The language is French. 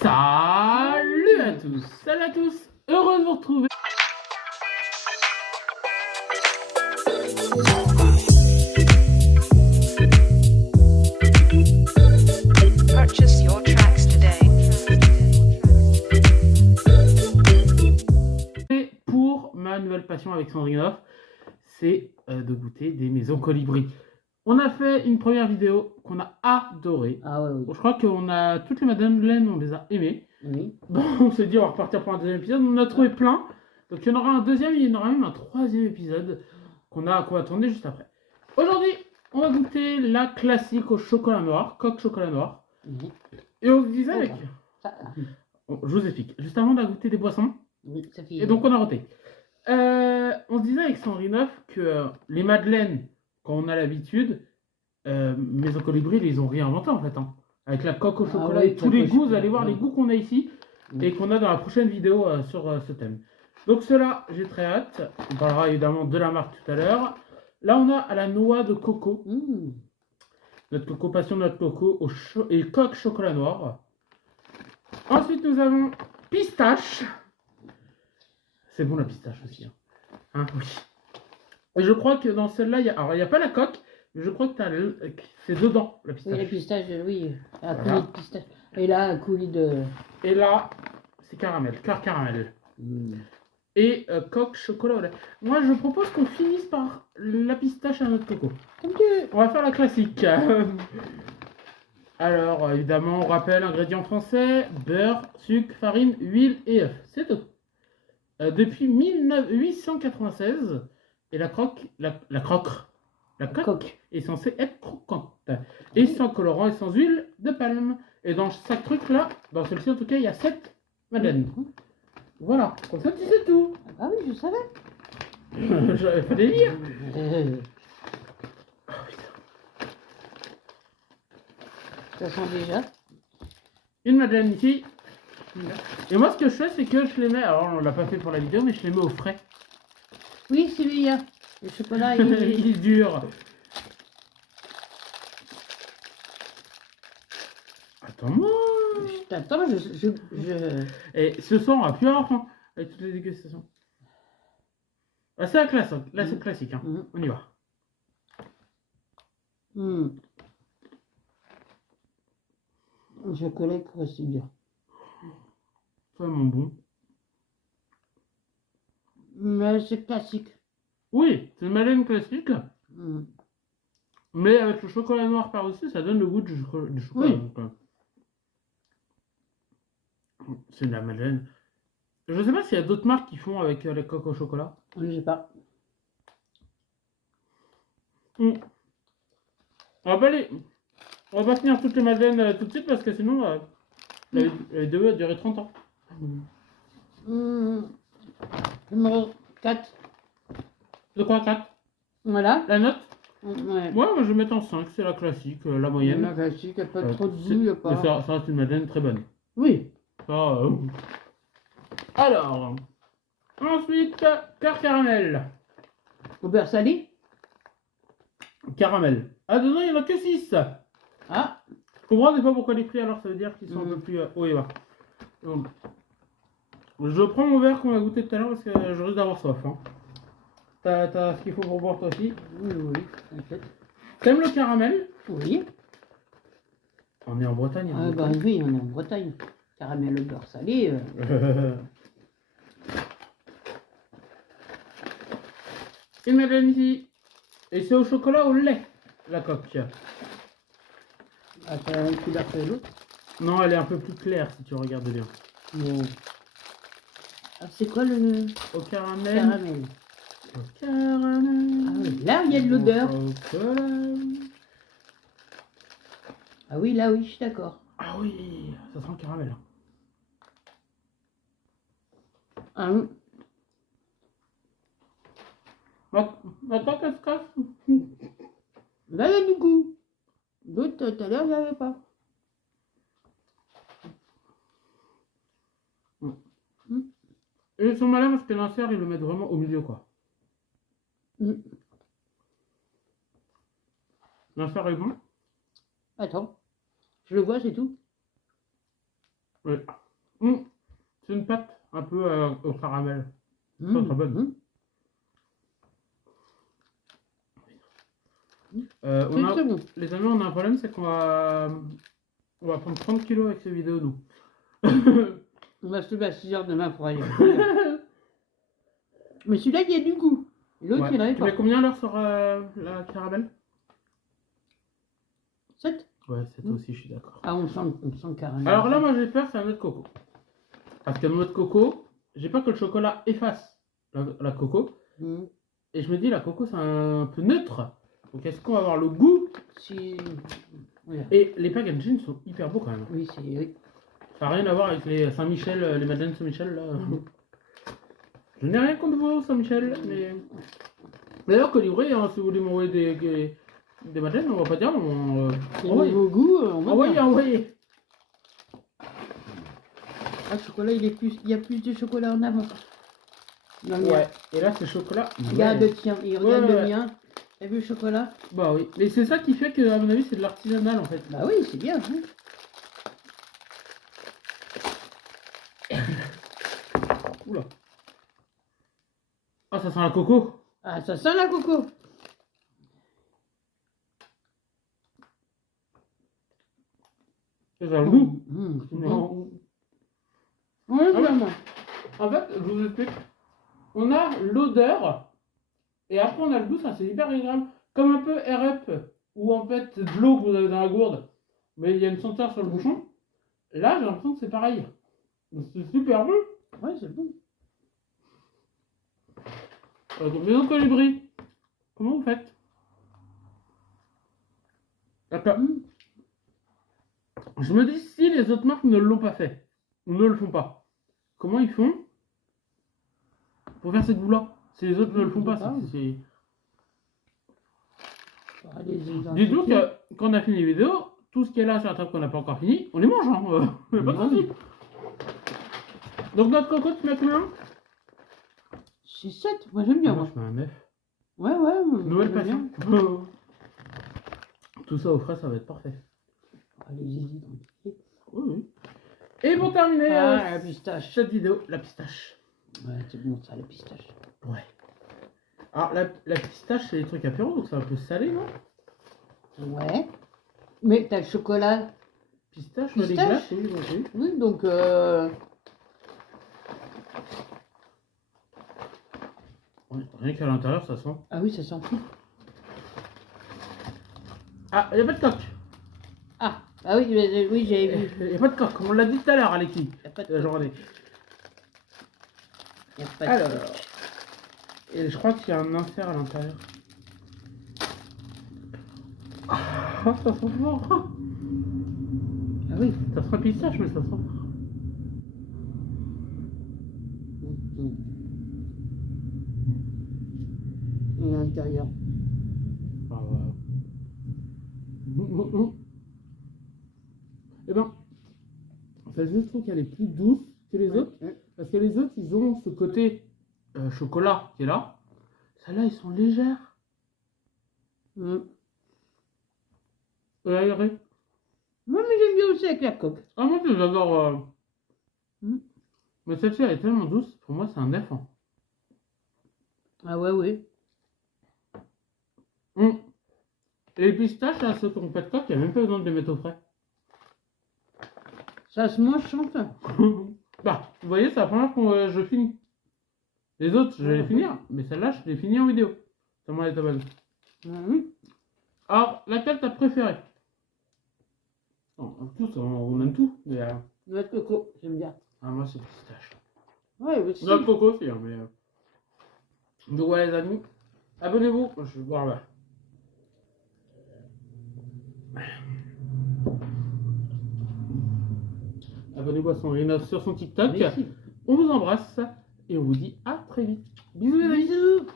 Salut à tous, heureux de vous retrouver. Purchase your tracks today. Et pour ma nouvelle passion avec Sandrine, c'est de goûter des maisons colibri. On a fait une première vidéo qu'on a adorée. Ah ouais, oui. Je crois qu'on a toutes les madeleines, on les a aimées. Oui. Bon, on s'est dit on va repartir pour un deuxième épisode. On en a trouvé plein. Donc il y en aura un deuxième et il y en aura même un troisième épisode qu'on va tourner juste après. Aujourd'hui, on va goûter la classique au chocolat noir, coque chocolat noir. Oui. Et on se disait avec... Ça, Bon, je vous explique. Juste avant, on a goûté des boissons. oui, ça fait... Et donc on a roté. On se disait avec Sandrine que les madeleines, quand on a l'habitude, Maison Colibri, ils les ont réinventé en fait. Hein. Avec la coque au chocolat oui, et tous les coque au goûts, vous chocolat, allez voir oui. les goûts qu'on a ici et qu'on a dans la prochaine vidéo sur ce thème. Donc ceux-là, j'ai très hâte. On parlera évidemment de la marque tout à l'heure. Là, on a à la noix de coco. Mmh. Notre coco passion, notre coco et coque chocolat noir. Ensuite, nous avons pistache. C'est bon la pistache aussi. Hein, oui. Et je crois que dans celle-là, il n'y a pas la coque, mais je crois que c'est dedans la pistache. Oui, la pistache, oui. Un Voilà. coulis de pistache. Et là, un coulis de... Et là, c'est caramel, cœur caramel. Mmh. Et coque chocolat au lait. Moi, je propose qu'on finisse par la pistache à notre coco. Comme tu veux. On va faire la classique. Alors, évidemment, on rappelle ingrédients français, beurre, sucre, farine, huile et œufs. C'est tout. Depuis 1896, et la coque est censée être croquante. Et sans colorant et sans huile de palme. Et dans chaque truc là, dans celui-ci en tout cas, il y a 7 madeleines. Mmh. Voilà, comme ça tu sais tout. Ah oui, je savais. Il fallait lire. Ça sent déjà. Une madeleine ici. Et moi, ce que je fais, c'est que je les mets. Alors, on l'a pas fait pour la vidéo, mais je les mets au frais. Oui, c'est lui, hein. Le chocolat, il... Il est dur. Attends-moi. Attends, je... Et ce soir, on va plus avoir faim avec toutes les dégustations. Ah, c'est la classe. Là, c'est classique. Hein. Mmh. On y va. Mmh. Le chocolat est aussi bien. C'est vraiment bon. Mais c'est classique. Oui, c'est une madeleine classique. Mmh. Mais avec le chocolat noir par-dessus, ça donne le goût du chocolat. Oui. Donc, c'est de la madeleine. Je sais pas s'il y a d'autres marques qui font avec la coque au chocolat. Je sais pas. On va pas finir toutes les madeleines tout de suite parce que sinon la vidéo va durer 30 ans. Mmh. Numéro 4. De quoi 4? Voilà. La note? Ouais. Moi je vais mettre en 5, c'est la classique, la moyenne. La classique, il n'y a pas trop de C'est- goût, il n'y a mais pas... ça reste une madeleine très bonne. Oui. Ça, Alors, ensuite, cœur caramel. Au beurre salé. Caramel. Ah, dedans, il n'y en a que 6. Ah. Je comprends pas pourquoi les prix, alors ça veut dire qu'ils sont un peu plus hauts et bas. Donc, je prends mon verre qu'on a goûté tout à l'heure parce que je risque d'avoir soif. Hein. T'as ce qu'il faut pour boire toi aussi. Oui, oui, t'inquiète. T'aimes le caramel? Oui. On est en Bretagne. Ah bah oui, on est en Bretagne. Caramel au beurre salé. Une madeleine ici. Et c'est au chocolat au lait, la coque. Ah, t'as une couleur que l'autre. Non, elle est un peu plus claire si tu regardes bien. Bon. Ah, c'est quoi le Au caramel. caramel? Au caramel. Ah oui, là il y a de l'odeur. Au chocolat. Ah oui, là oui, je suis d'accord. Ah oui, ça sent le caramel. Ah oui. Attends, qu'elle se casse. Là il y a du goût. L'autre, tout à l'heure, il n'y avait pas. Et ils sont malins parce que l'insert, ils le mettent vraiment au milieu, quoi. L'insert est bon. Attends. Je le vois, c'est tout. Ouais. Mmh. C'est une pâte un peu au caramel. Très, très bonne. C'est On a, très bon. les amis, on a un problème, c'est on va prendre 30 kilos avec ces vidéos, nous. On va se lever à 6 h demain pour aller. Mais celui-là, il y a du goût. L'autre, Ouais. il n'avait Tu pas. mets combien l'heure sur la caramel? 7. Ouais, c'est Mmh. aussi, je suis d'accord. Ah, on sent le caramel. Alors là, moi, j'ai peur, c'est un noix de coco. Parce qu'un noix de coco, j'ai peur que le chocolat efface la coco. Mmh. Et je me dis, la coco, c'est un peu neutre. Donc, est-ce qu'on va avoir le goût? Si... Voilà. Et les packaging sont hyper beaux quand même. Oui, c'est... Oui. Ça n'a rien à voir avec les Saint-Michel, les Madeleines Saint-Michel là. Je n'ai rien contre vous, Saint-Michel, mais. D'ailleurs, que livré, hein, si vous voulez m'envoyer des Madeleines, on va pas dire, Pour envoyez. vos goûts, on va Envoyez, bien. envoyez. Ah, le chocolat, il y a plus de chocolat en avant. Dans le mien. Ouais, et là, c'est chocolat. Regarde le tien, il regarde Ouais, le ouais. mien. T'as vu le chocolat? Bah oui, mais c'est ça qui fait que, à mon avis, c'est de l'artisanal en fait. Bah oui, c'est bien. Hein. Oula. Ah, ça sent la coco. Ah, ça sent la coco. Ça sent le goût. C'est bon. Non. Oui, Ah ouais. vraiment. En fait, je vous explique. On a l'odeur et après on a le goût, ça c'est hyper agréable. Comme un peu RP ou en fait de l'eau que vous avez dans la gourde, mais il y a une senteur sur le bouchon. Là, j'ai l'impression que c'est pareil. C'est super bon. Ouais, c'est bon. Maison Colibri, comment vous faites? D'accord. Je me dis si les autres marques ne l'ont pas fait, ou ne le font pas, comment ils font pour faire cette goût-là? Si les autres ne le font pas, c'est... Dis-nous que quand on a fini les vidéos, tout ce qui est là sur la table qu'on n'a pas encore fini, on les mange, hein. Y a pas de souci. Donc notre coco, tu mets combien? C'est 7, moi j'aime bien. Moi Moi. je mets un 9. Ouais. Noël j'aime passion. bien. Tout ça au frais, ça va être parfait. Allez-y. Oui. Et pour terminer La pistache. cette vidéo, la pistache. Ouais, c'est bon ça, la pistache. Ouais. Alors la pistache, c'est des trucs apéro, donc c'est un peu salé, non? Ouais. Mais t'as le chocolat. Pistache, Pistache les glaces, oui, oui. Oui, donc... Ouais, rien qu'à l'intérieur, ça sent. Ah oui, ça sent tout. Ah, il n'y a pas de coque. Ah oui, oui j'avais vu. Il n'y a pas de coque, comme on l'a dit tout à l'heure, Alexis. Y a pas de La journée. Y a pas de Alors, et je crois qu'il y a un insert à l'intérieur. Ah, ça sent fort. Ah oui. Ça sent pistache, mais ça sent fort. Et l'intérieur. Ah ouais. Eh ben, en fait, je trouve qu'elle est plus douce que les autres. Parce que les autres, ils ont ce côté chocolat qui est là. Celles-là, ils sont légères. Aérées. Moi, mais j'aime bien aussi avec la coque. Ah, moi, j'adore. Mm. Mais celle-ci, elle est tellement douce. Pour moi, c'est un 9. Hein. Ah ouais, oui. Et les pistaches, là, ceux qui n'ont pas de coque, il n'y a même pas besoin de les mettre au frais. Ça se mange sans faim. Bah, vous voyez, c'est la première fois que je finis. Les autres, je vais les finir. Mais celle-là, je l'ai finie en vidéo. Tellement elle était bonne. Alors, laquelle t'as préférée? Tous, on aime tout. Mais, Noix de coco, j'aime bien. ah, moi, c'est pistache. Ouais, aussi. Noix de coco aussi, hein, mais... Donc, ouais, les amis, abonnez-vous. Moi, je vais boire là. Abonnez-vous à Sandrine sur son TikTok. Merci. On vous embrasse et on vous dit à très vite. Bisous les amis. Bisous.